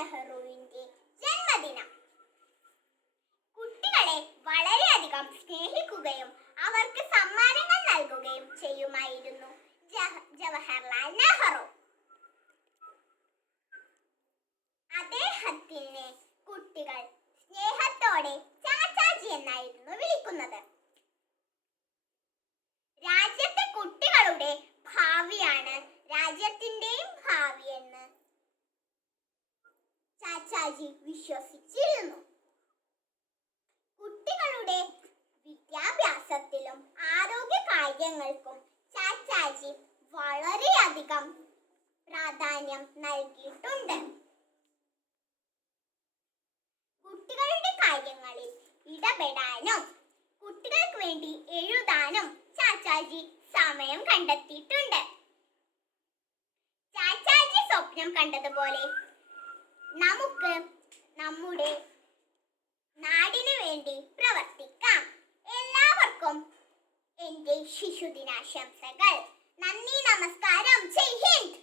നെഹ്റുവിന്റെ ജന്മദിനം. കുട്ടികളെ വളരെയധികം സ്നേഹിക്കുകയും അവർക്ക് സമ്മാനങ്ങൾ നൽകുകയും ചെയ്യുമായിരുന്നു ജവഹർലാൽ നെഹ്റു. അദ്ദേഹത്തിനെ കുട്ടികൾ സ്നേഹത്തോടെ ചാച്ചാജി എന്നായിരുന്നു വിളിക്കുന്നത്. രാജ്യത്തെ കുട്ടികളുടെ ഭാവിയാണ് രാജ്യത്തിന്റെയും ഭാവി എന്ന് ചാച്ചാജി വിശ്വസിച്ചിരുന്നു. കുട്ടികളുടെ വിദ്യാഭ്യാസത്തിലും ആരോഗ്യ കാര്യങ്ങൾക്കും ചാച്ചാജി വളരെയധികം പ്രാധാന്യം നൽകിയിട്ടുണ്ട്. കുട്ടികളുടെ കാര്യങ്ങളിൽ ഇടപെടാനും കുട്ടികൾക്ക് വേണ്ടി എഴുതാനും ചാച്ചാജി സമയം കണ്ടെത്തിയിട്ടുണ്ട്. ചാച്ചാജി സ്വപ്നം കണ്ടതുപോലെ നമുക്ക് നമ്മുടെ നാടിനു വേണ്ടി പ്രവർത്തിക്കാം. എല്ലാവർക്കും എൻ്റെ ശിശുദിനാശംസകൾ. നന്ദി, നമസ്കാരം. ജയ് ഹിന്ദ്.